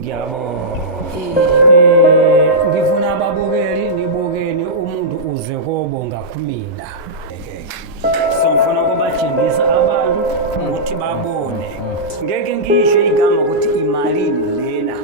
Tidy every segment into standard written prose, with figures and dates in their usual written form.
Ngiyabonga. Ngifuna ababukeli nibukeni umuntu uze kobonga kumina. So ngifuna ukubatshengisa abantu ukuthi babone. Ngeke ngisho igama ukuthi imali lena.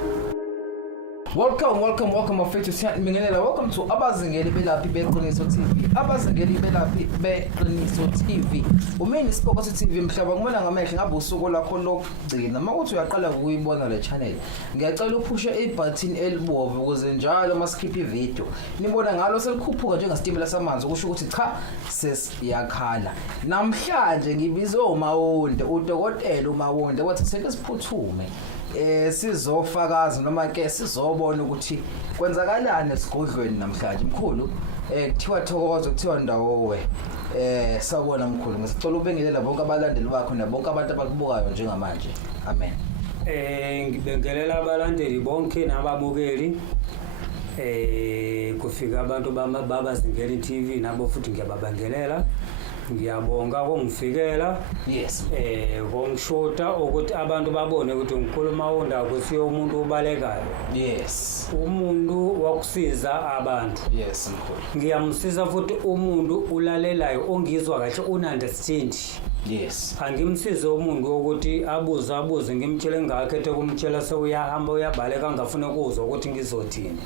Welcome mafethu siyabingelela. Welcome to Abazingeli Belaphi Beqiniso TV. Abazingeli Belaphi Beqiniso TV. Umini Spokosi TV mhlaba ngibona ngamehlo ngabe usuku lakho lokugcina. Makuthi uyaqala ukuyibona le channel. Ngiyacela uphushe ibutton elibomvu ukuze njalo masikhipha ivideo nibona ngalo selikhuphuka njengesitimela samanzi ukusho ukuthi cha sesiyakhala. Namhlanje ngibizwe uMawonde, udokotela uMawonde wathi sike siphuthume. Sizofakaza noma ke sizobona ukuthi kwenzakalani esigodlweni namhlanje mkhulu kuthiwa Thokozo kuthiwa Ndawowe sawubona mkhulu ngisicela ubengelela bonke abalandeli bakho nabonke abantu abakubukayo njengamanje amen. Ngibengelela abalandeli bonke nababukeli kufika abantu babazingeli TV nabo futhi ngiyababangelela. Ngiyabonga kongifikela yes kongishoda ukuthi abantu babone ukuthi ngikhuluma wonda kusiyo umuntu ubalekayo yes umuntu wakusiza abantu yes mkhulu ngiyamsiza futhi umuntu ulalelayo ongizwa kahle understand yes angimsize umuntu ukuthi abuze ngimtshele ngakhethe kumtshela sewuyahamba uyabaleka ngafuna ukuzwa ukuthi ngizothini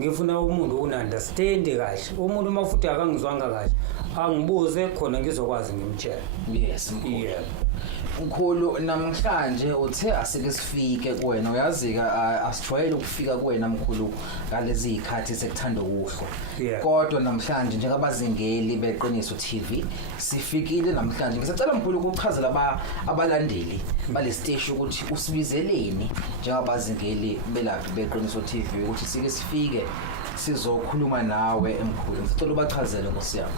ngifuna umuntu understand kahle umuntu mafuthi akangizwanga kahle angibuze khona ngizokwazi ngimtshela yes mkhulu namhlanje uthe asike sifike kuwena uyazika asijwayele ukufika kuwena mkhulu ngalezi izikhathi sekuthanda ukuhlwa kodwa namhlanje njengabazingeli beqiniso TV sifikile namhlanje ngisacela mkhulu ukuchazela abalandeli balesiteshi ukuthi usibizeleni njengabazingeli belaphi beqiniso TV ukuthi sike sifike sizokhuluma nawe emkhulu ngisacela ubachazele ngosiyami.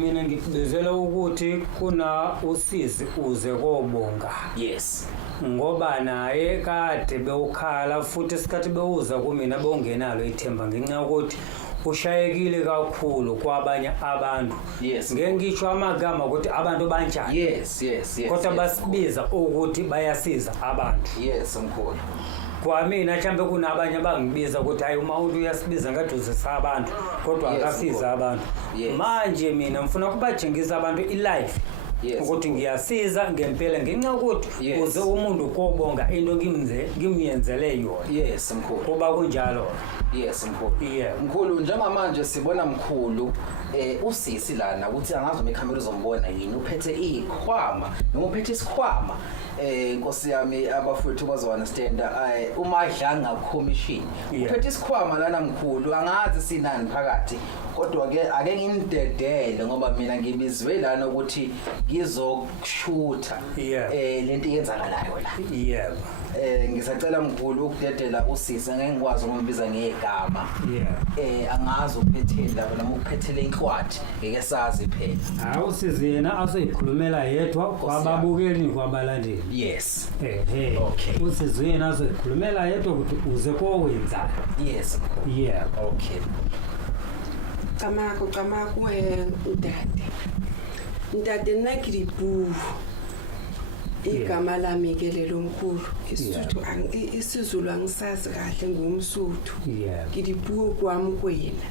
Mina ngikubizela ukuthi kuna usizi uze kobonga yes ngoba naye kade bewukhala futhi isikhathi bewuza kumina bongenalo ithemba ngenxa ukuthi ushayekile kakhulu kwabanye abantu yes ngeke ngisho amagama ukuthi abantu banjani yes kodwa basibiza ukuthi bayasiza abantu yes mkhulu kwamina mhlambe kunabanye abangibiza ukuthi hayi uma umuntu uyasibiza ngathi uzisa abantu kodwa akasiza abantu manje mina ngifuna kubatshengisa abantu ilive ukuthi ngiyasiza ngempela ngenxa ukuthi uze umuntu kobonga into ngimyenzele yona yes mkhulu kuba kunjalo yes mkhulu mkhulu njengamanje sibona mkhulu usisi lana ukuthi angazi uma ikhamera uzombona yini uphethe ikhwama noma uphethe isikhwama inkosi yami abafowethu bazo understand uMadlanga commission uphethe isikhwama lana mkhulu angazi sinani phakathi kodwa ke ake nginidedele ngoba mina ngibizwe lana ukuthi ngizokushutha lento iyenzakalayo la ngisacela mkhulu ukudedela usisi ngeke ngikwazi ukumbiza ngegama angazi uphethela lapha noma ukuphethela inhlwathi ngeke sazi phela hawu usisi yena aseyikhulumela yedwa kwababukeli kwabalandeli yes okay usisi yena aseyikhulumela yedwa ukuthi uze kowenza yes okay Kamako udade nakiribu igama lami ke lelo mkhulu isizulu isizulu angisazi kahle ngumsuthu ngiribu kwami kwena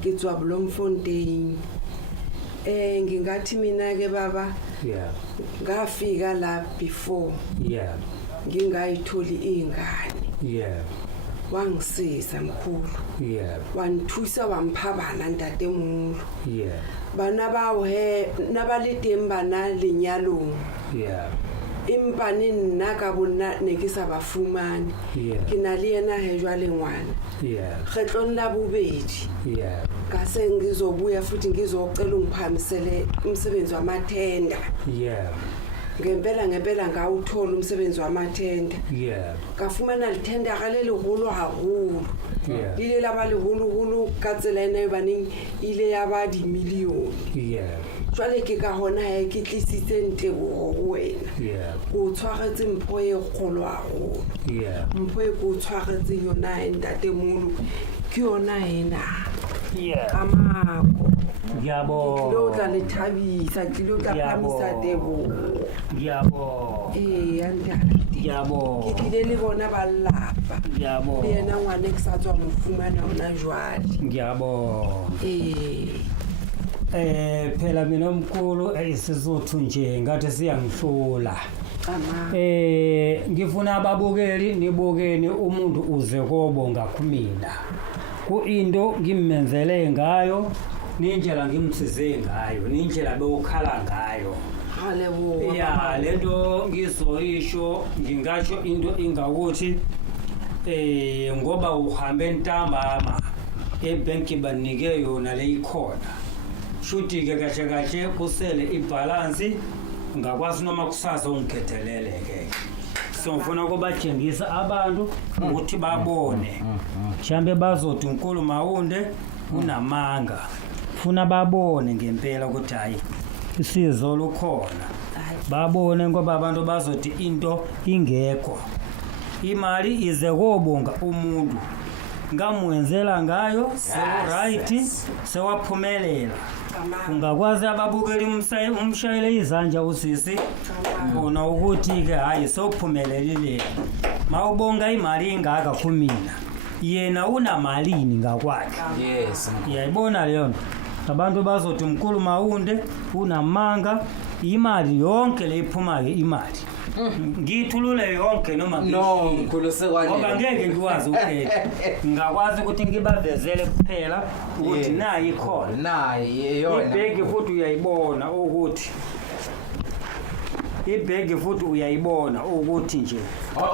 ngitswabulo Mfontein ngingathi mina ke baba ngafika la before ngingayitholi ingane wangisiza mkhulu wanthusa wamphabana ntatemulu bana bawe nabalitemba lenyalo impani nna ka bona ne ke sa ba fumane ke na le yena he jwale ngwana kgetlong la bobedi ka se ngizobuya futhi ngizocela ungiphamisele umsebenzi wamathenda ngempela ngawuthola umsebenzi wamathenda ngafumana lithenda galele holo haholo ile la ba le holo ka tsela ena e baneng ile ya ba di million jwale ke ka hona ha ke tlisitse ntebo go wena go tshwaretse mpho e kgolo haholo mpho e go tshwaretse yona ntate molo ke yona ena amako ngiyabonga lo tla le thabisa lo tla phamisa tebo yandati ngiyabonga ke tlile le bona ba lapa ngiyabonga le yena ngwane ke sa tswa mo fumana ona jwale ngiyabonga phela mina mkhulu isizothu nje ngathi siyangihlula ngifuna ababukeli nibukeni umuntu uze kobonga kumina ku-into ngimenzele ngayo nindlela ngimsize ngayo nindlela bewukhala ngayo ya lento ngizoyisho ngingasho into ingakuthi ngoba uhambe ntambama ebhenki banike yona leyikhona shuthi ke kahle kahle kusele ibalance ngakwazi noma kusasa ungikhethelele ke so ngifuna ukubatshengisa abantu ukuthi babone mhlambe bazothi uNkulunkulu Mawunde unamanga ufuna babone ngempela ukuthi hayi isizo lukhona babone ngoba abantu bazothi into ingekho imali ize kobonga umuntu ngamwenzela ngayo right sewaphumelela ungakwazi ababukeli umshayele izandla usisi bona ukuthi ke hayi sophumelelile mawubonga imali ingaka kumina yena una malini ngakwakhe uyayibona leyo nto abantu bazothi uNkulunkulu Mawunde unamanga imali yonke leyiphuma ke imali ngithulule yonke noma no mkhulu sekwanele ngoba ngeke ngikwazi ukhetha ngakwazi ukuthi ngibavezele kuphela ukuthi nayi ikhona nayi yona ibhegi futhi uyayibona ukuthi ibhegi futhi uyayibona ukuthi nje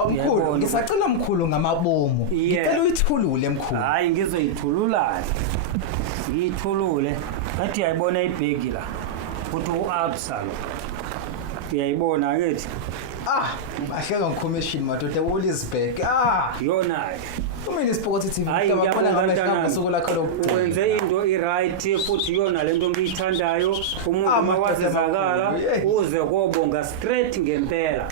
mkhulu ngisacela mkhulu ngamabomu ngicela uyithulule mkhulu hayi ngizoyithulula ngiyithulule bathi uyayibona ibhegi la futhi uAbsalom uyayibona akithi ahleka ngicommission madoda uLisbeck yona kumele Sport TV ngiyabona ngamehla ngosuku lakho lokugcina wenze into iright futhi yona lento ngiyithandayo umuntu mawazizakala uze kobonga straight ngempela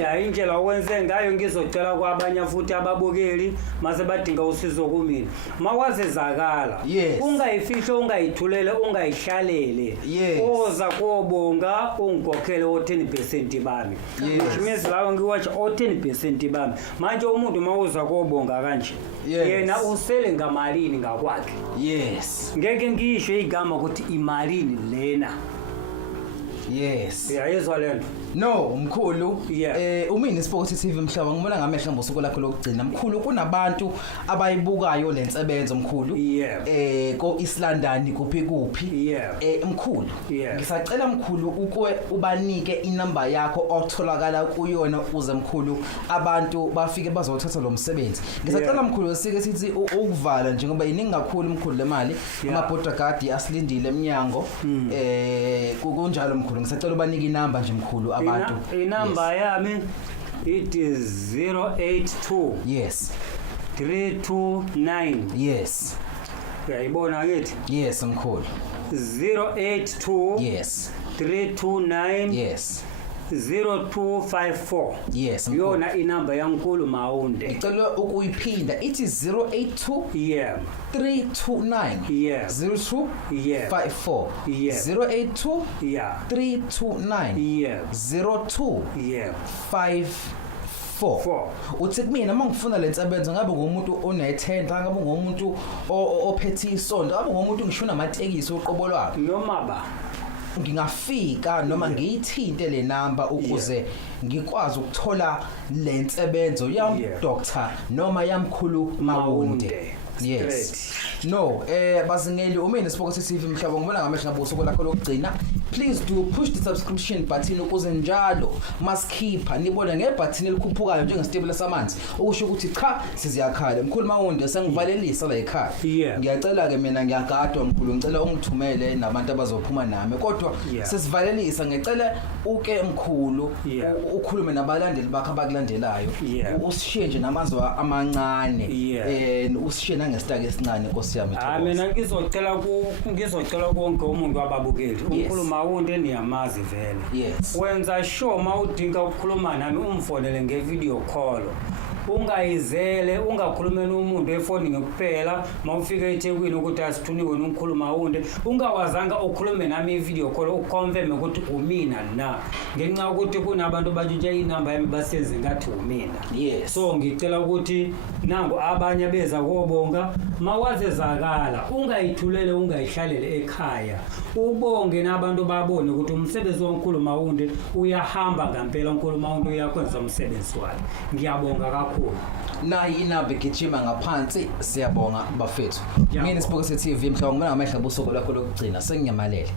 ya indlela owenze ngayo ngizocela kwabanye futhi ababukeli mase badinga usizo kumina mawazezakala ungayifihlo ungayithulele ungayihlalele oza kobonga ungigokhele o10% bami ngishimezi lawo ngiwatsha o10% bami manje umuntu mawuza kobonga kanje yena usele ngamalini ngakwakhe ngeke ngisho igama ukuthi imalini lena yayizwa lento no mkhulu umini Sport TV mhlaba ngibona ngamehla ngosuku lakho lokugcina mkhulu kunabantu abayibukayo lensebenzo mkhulu ko East London kuphi mkhulu ngisacela mkhulu ukwe ubanike inamba yakho otholakala kuyona uze mkhulu abantu bafike bazothatha lo msebenzi ngisacela mkhulu sike sithi ukuvala njengoba iningi kakhulu mkhulu lemali amaboda guard asilindile eminyango kunjalo mkhulu ngisacela ubanike inamba nje mkhulu abantu inamba yami it is 082 329 uyayibona kithi mkhulu 082 329 0254 yona inamba yaNkulunkulu Mawunde ngicela ukuyiphinda ithi 082 329 0254 082 329 0254 uthi kumina mangifuna lensebenzo ngabe ngomuntu onethenda ngabe ngomuntu ophethe isonto ngabe ngomuntu ngishona amatekisi uqobo lwakhe noma ba ngingafika noma ngiyithinte le namba ukuze ngikwazi ukuthola lensebenzo ya doctor noma yamkhulu Mawunde no bazingeli umini Sport TV mhlaba ngibona ngamehla ngosuku lakho lokugcina please do push the subscription button ukuze njalo masikhipha nibone ngebutton elikhuphukayo njengesitebula samanzi okusho ukuthi cha siziyakhala mkhulu Mawunde sengivalelisa la ekhaya ngiyacela ke mina ngiyagadwa mkhulu ngicela ungithumele nabantu abazophuma nami kodwa sesivalelisa ngicela uke mkhulu ukhulume nabalandeli bakho abakulandelayo usishiye nje namazwi amancane usishiye nangesitake esincane Nkosi yami. Mina ngizocela konke umuntu wababukeli. Umkhuluma wonke niyamazi vele. Wenza sure mawudinga ukukhuluma nami umfonele ngevideo call. Ungayizele ungakhulumeni umuntu efonini kuphela mawufika eThekwini ukuthi asithuni wena umkhuluma wonke ungawazanga ukhulume nami ivideo call uconfirm ukuthi umina na ngenxa ukuthi kunabantu batshitsha inamba yami basenze ngathi umina. So ngicela ukuthi nangu abanye beza kobonga mawazezakala ungayithulele ungayihlalele ekhaya ubonge nabantu babone ukuthi umsebenzi womkhuluma wonke uyahamba ngempela umkhuluma wonke uyakwenza umsebenzi wakhe. Ngiyabonga kakhulu. Nayi inamba igijima ngaphansi siyabonga bafethu. Mina Sibokise TV mhlawumbe ngamehla busuku lakho lokugcina sengiyamalele.